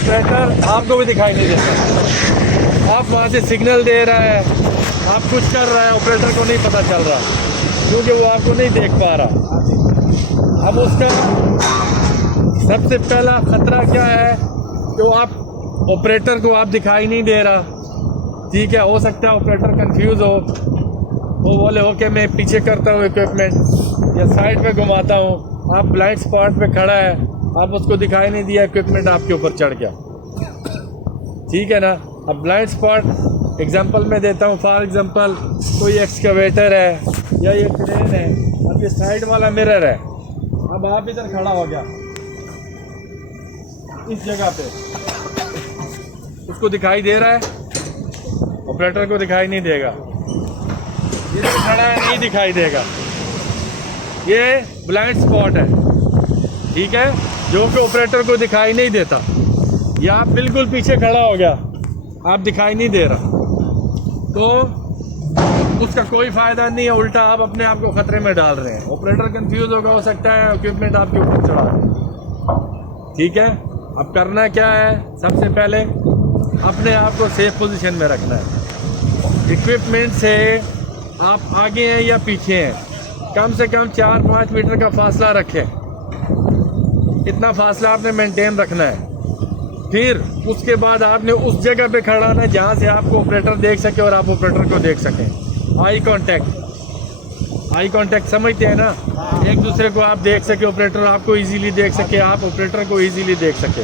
Operator आपको भी दिखाई नहीं देता। आप वहाँ से सिग्नल दे रहा है, आप कुछ कर रहा है, ऑपरेटर को नहीं पता चल रहा क्योंकि वो आपको नहीं देख पा रहा। अब उसका सबसे पहला खतरा क्या है कि आप ऑपरेटर को आप दिखाई नहीं दे रहा। ठीक है, हो सकता है ऑपरेटर कंफ्यूज हो, वो बोले ओके मैं पीछे करता हूँ इक्विपमेंट या साइड पे घुमाता हूँ। आप ब्लाइंड स्पॉट पे खड़ा है, आप उसको दिखाई नहीं दिया, इक्विपमेंट आपके ऊपर चढ़ गया। ठीक है ना। अब ब्लाइंड स्पॉट एग्जांपल मैं देता हूँ। फॉर एग्जांपल कोई एक्सकवेटर है या ये क्रेन है, अब ये साइड वाला मिरर है। अब आप इधर खड़ा हो गया इस जगह पे, उसको दिखाई दे रहा है, ऑपरेटर को दिखाई नहीं देगा। ये जो खड़ा है नहीं दिखाई देगा, ये ब्लाइंड स्पॉट है। ठीक है, जो कि ऑपरेटर को दिखाई नहीं देता। या आप बिल्कुल पीछे खड़ा हो गया, आप दिखाई नहीं दे रहा, तो उसका कोई फायदा नहीं है, उल्टा आप अपने आप को खतरे में डाल रहे हैं। ऑपरेटर कंफ्यूज होगा, हो सकता है इक्विपमेंट आपके ऊपर चढ़ा है। ठीक है, अब करना क्या है, सबसे पहले अपने आप को सेफ पोजीशन में रखना है। इक्विपमेंट से आप आगे हैं या पीछे हैं, कम से कम 4-5 मीटर का फासला रखें। इतना फासला आपने मेंटेन रखना है। फिर उसके बाद आपने उस जगह पे खड़ा होना है जहाँ से आपको ऑपरेटर देख सके और आप ऑपरेटर को देख सकें। आई कांटेक्ट समझते हैं ना, एक दूसरे को आप देख सके, ऑपरेटर आपको इजीली देख सके, आप ऑपरेटर को इजीली देख सके।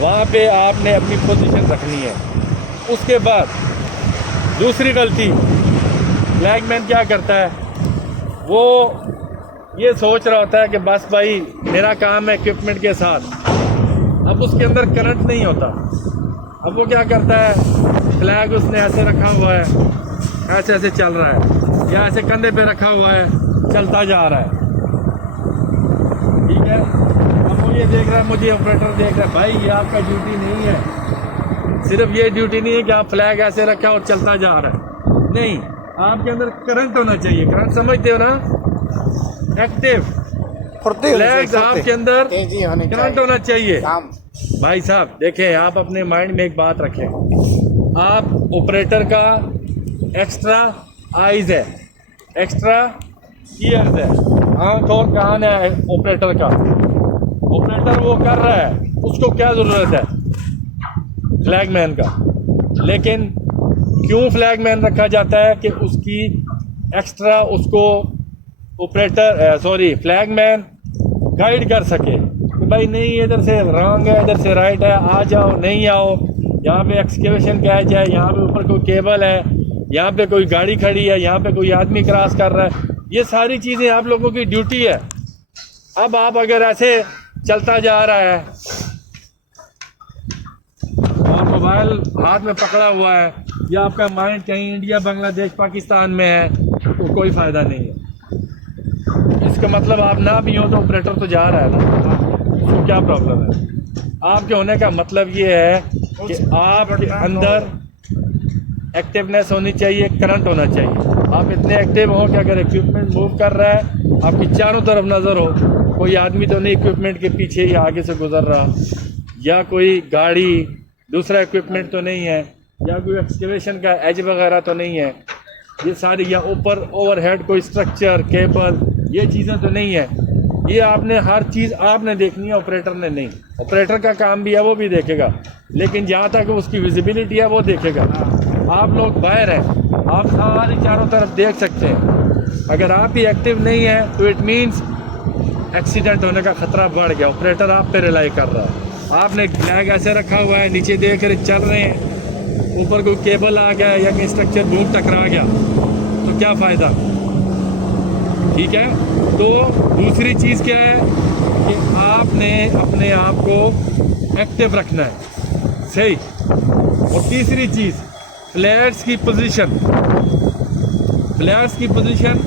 वहाँ पे आपने अपनी पोजीशन रखनी है। उसके बाद दूसरी गलती फ्लैगमैन क्या करता है, वो ये सोच रहा होता है कि बस भाई मेरा काम है इक्विपमेंट के साथ। अब उसके अंदर करंट नहीं होता। अब वो क्या करता है, फ्लैग उसने ऐसे रखा हुआ है, ऐसे ऐसे चल रहा है, या ऐसे कंधे पे रखा हुआ है, चलता जा रहा है। ठीक है, अब वो ये देख रहा है, मुझे ऑपरेटर देख रहा है, भाई ये आपका ड्यूटी नहीं है। सिर्फ ये ड्यूटी नहीं है कि आप फ्लैग ऐसे रखा और चलता जा रहा है, नहीं, आपके अंदर करंट होना चाहिए। करंट समझते हो ना, एक्टिव फ्लैग आपके अंदर करंट होना चाहिए। भाई साहब देखें, आप अपने माइंड में एक बात रखें, आप ऑपरेटर का एक्स्ट्रा आइज है, एक्स्ट्रा ईयर्स है, आंख और कान है ऑपरेटर का। ऑपरेटर वो कर रहा है, उसको क्या ज़रूरत है फ्लैगमैन का। लेकिन क्यों फ्लैगमैन रखा जाता है कि उसकी एक्स्ट्रा उसको फ्लैगमैन गाइड कर सके कि भाई नहीं इधर से रॉन्ग है, इधर से राइट है, आ जाओ नहीं आओ, यहाँ पे एक्सकेवेशन कैच है, यहाँ पे ऊपर कोई केबल है, यहाँ पे कोई गाड़ी खड़ी है, यहाँ पे कोई आदमी क्रॉस कर रहा है। ये सारी चीज़ें आप लोगों की ड्यूटी है। अब आप अगर ऐसे चलता जा रहा है और मोबाइल हाथ में पकड़ा हुआ है, या आपका माइंड कहीं इंडिया, बांग्लादेश, पाकिस्तान में है, तो कोई फ़ायदा नहीं है। इसका मतलब आप ना भी हो तो ऑपरेटर तो जा रहा है ना, उसको क्या प्रॉब्लम है। आपके होने का मतलब ये है कि आपके अंदर एक्टिवनेस होनी चाहिए, करंट होना चाहिए। आप इतने एक्टिव हो कि अगर इक्विपमेंट मूव कर रहा है, आपकी चारों तरफ नज़र हो, कोई आदमी तो नहीं इक्विपमेंट के पीछे या आगे से गुजर रहा, या कोई गाड़ी दूसरा इक्विपमेंट तो नहीं है, या कोई एक्सकेवेशन का एज वगैरह तो नहीं है, ये सारी, या ऊपर ओवरहेड कोई स्ट्रक्चर, केबल, ये चीज़ें तो नहीं है। ये आपने हर चीज़ आपने देखनी है, ऑपरेटर ने नहीं। ऑपरेटर का काम भी है, वो भी देखेगा, लेकिन जहाँ तक उसकी विजिबिलिटी है वो देखेगा। आप लोग बाहर हैं, आप सारी चारों तरफ देख सकते हैं। अगर आप ही एक्टिव नहीं है तो इट मीन्स एक्सीडेंट होने का खतरा बढ़ गया। ऑपरेटर आप पे रिलाई कर रहा है, आपने फ्लैग ऐसे रखा हुआ है, नीचे देख कर चल रहे हैं, ऊपर कोई केबल आ गया या कोई स्ट्रक्चर बूम टकरा गया तो क्या फ़ायदा। ठीक है, तो दूसरी चीज़ क्या है कि आपने अपने आप को एक्टिव रखना है, सही। और तीसरी चीज़, फ्लैग्स की पोजीशन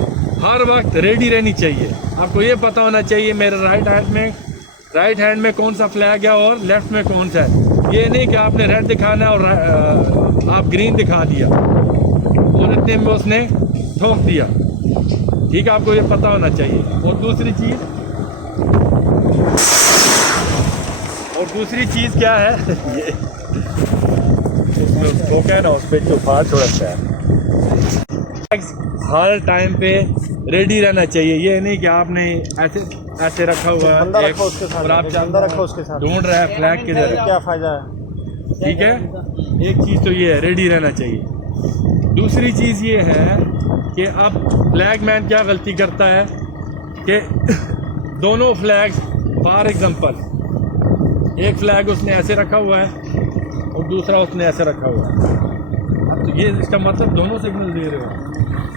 हर वक्त रेडी रहनी चाहिए। आपको ये पता होना चाहिए मेरे राइट हैंड में कौन सा फ्लैग है और लेफ्ट में कौन सा है। ये नहीं कि आपने रेड दिखाना और आप ग्रीन दिखा दिया और इतने में उसने ठोक दिया। ठीक है, आपको ये पता होना चाहिए। और दूसरी चीज़ क्या है ये उसमें ठोका है ना, उस पर जो फाड़ थोड़ा सा है। हर टाइम पे रेडी रहना चाहिए, ये नहीं कि आपने ऐसे ऐसे रखा हुआ बंदा है रखो उसके साथ, और आप बंदा रखो उसके साथ, ढूंढ रहा है फ्लैग किधर है, क्या फ़ायदा है। ठीक है। एक चीज़ तो ये है, रेडी रहना चाहिए। दूसरी चीज़ ये है कि अब फ्लैग मैन क्या गलती करता है कि दोनों फ्लैग्स, फॉर एग्जांपल एक फ्लैग उसने ऐसे रखा हुआ है और दूसरा उसने ऐसे रखा हुआ है। अब तो ये इसका मतलब दोनों सिग्नल दे रहे हो।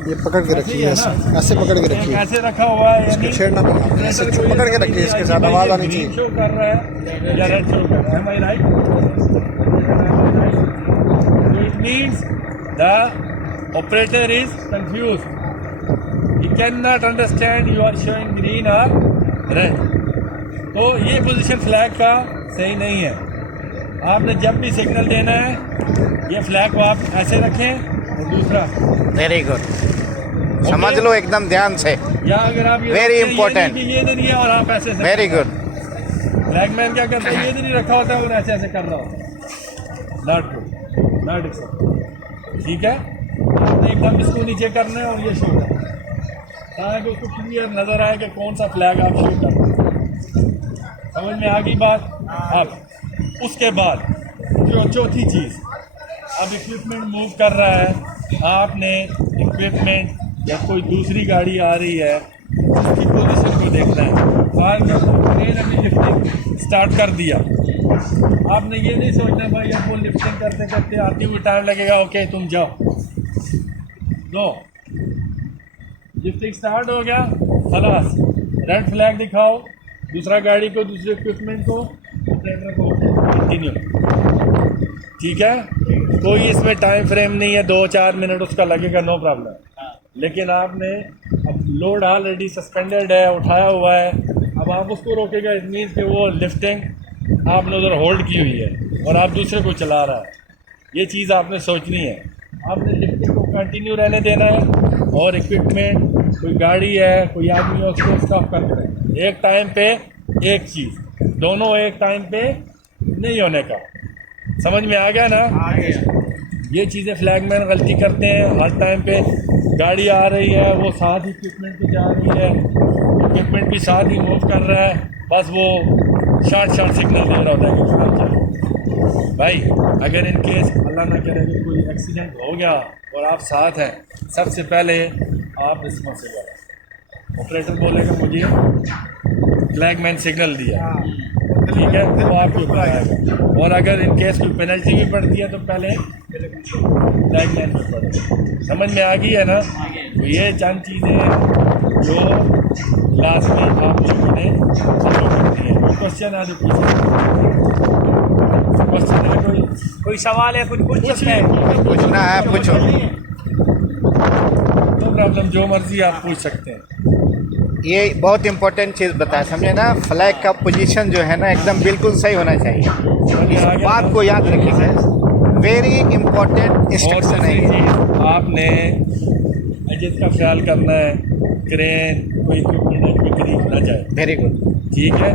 ये पकड़ के ऐसे ही रखिए, है ना? ऐसे पकड़ के एक रखिए, ऐसे रखा हुआ है, यानी छेड़ना नहीं है, ऐसे कोई पकड़ के ऐसा रखिए, नहीं इसके है साथ कि आवाज़ भाई आनी ये चाहिए। green show कर रहा है या रेड शो कर रहा है। Am I right? So it means the operator is confused. He cannot understand you are showing green or red. तो ये पोजीशन फ्लैग का सही नहीं है। आपने जब भी सिग्नल देना है ये फ्लैग को आप ऐसे रखें और दूसरा वेरी गुड, समझ लो एकदम ध्यान से। या अगर आप ये Very रखते हैं, important. ये नहीं है और आप ऐसे वेरी गुड। फ्लैगमैन क्या करता है, ये नहीं रखा होता है और ऐसे ऐसे कर रहा होता है। Not good, not acceptable. ठीक है, आपने एकदम इसको नीचे करना है और ये शो करना है ताकि उसको क्लियर नजर आए कि कौन सा फ्लैग आप शो कर रहे हैं। समझ में आ गई बात। अब उसके बाद जो चौथी चीज़, अब इक्विपमेंट मूव कर रहा है, आपने इक्विपमेंट या कोई दूसरी गाड़ी आ रही है उसकी पोजीशन को देखना है। ट्रेन अभी लिफ्टिंग स्टार्ट कर दिया, आपने ये नहीं सोचना भाई अब वो लिफ्टिंग करते करते आती हुई टाइम लगेगा, ओके तुम जाओ। नो, लिफ्टिंग स्टार्ट हो गया, खलास रेड फ्लैग दिखाओ, दूसरा गाड़ी को, दूसरे इक्विपमेंट को, ऑपरेटर को कंटिन्यू। ठीक है, कोई इसमें टाइम फ्रेम नहीं है, 2-4 मिनट उसका लगेगा, नो प्रॉब्लम। लेकिन आपने अब लोड ऑलरेडी सस्पेंडेड है, उठाया हुआ है, अब आप उसको रोकेगा, इट मीन्स कि वो लिफ्टिंग आपने उधर होल्ड की हुई है और आप दूसरे को चला रहा है। ये चीज़ आपने सोचनी है। आपने लिफ्टिंग को कंटिन्यू रहने देना है और इक्विपमेंट, कोई गाड़ी है, कोई आदमी है, उसको स्टॉप करके रखना है। एक टाइम पे एक चीज़, दोनों एक टाइम पे नहीं होने का। समझ में आ गया ना? ये चीज़ें फ्लैगमैन गलती करते हैं। हर टाइम पे गाड़ी आ रही है, वो साथ ही इक्विपमेंट पे जा रही है, इक्विपमेंट भी साथ ही मूव कर रहा है, बस वो शॉर्ट सिग्नल दे रहा होता है कि खराब चले। भाई अगर इन केस अल्लाह ना करे कि कोई एक्सीडेंट हो गया और आप साथ हैं, सबसे पहले आप रिस्पॉन्सिबल हैं। ऑपरेटर बोलेगा मुझे फ्लैगमैन सिग्नल दिया, ठीक है, तो आपके ऊपर आएगा। और अगर इन केस कोई पेनल्टी भी पड़ती है तो पहले फ्लैगमैन पर पड़े। समझ में आ गई है ना? तो ये चंद चीज़ें हैं जो लास्ट में आप लोगों ने फॉलो करनी है। कोई क्वेश्चन है तो क्वेश्चन है, कोई सवाल है, कुछ पूछ सकते हैं, पूछना है पूछो। नो प्रॉब्लम, जो मर्जी आप पूछ सकते हैं। ये बहुत इंपॉर्टेंट चीज़ बताया, समझे ना? फ्लैग का पोजीशन जो है ना एकदम बिल्कुल सही होना चाहिए। इस बात को याद रखिएगा, वेरी इंपॉर्टेंट इंस्ट्रक्शन है ये। आपने अजित का ख्याल करना है, क्रेन कोई इक्विपमेंट में गिर ना जाए। Very good. ठीक है,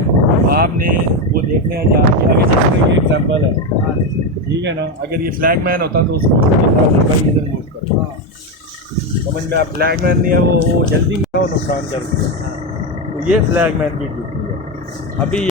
आपने वो देखने हैं जहाँ पे अगर जिसमें ये एग्जाम्पल है, ठीक है ना, अगर ये फ्लैगमैन होता तो उसको इधर मूव करता। समझ में, आप फ्लैगमैन नहीं है, वो जल्दी में नुकसान कर दिया। तो ये फ्लैगमैन की ड्यूटी है। अभी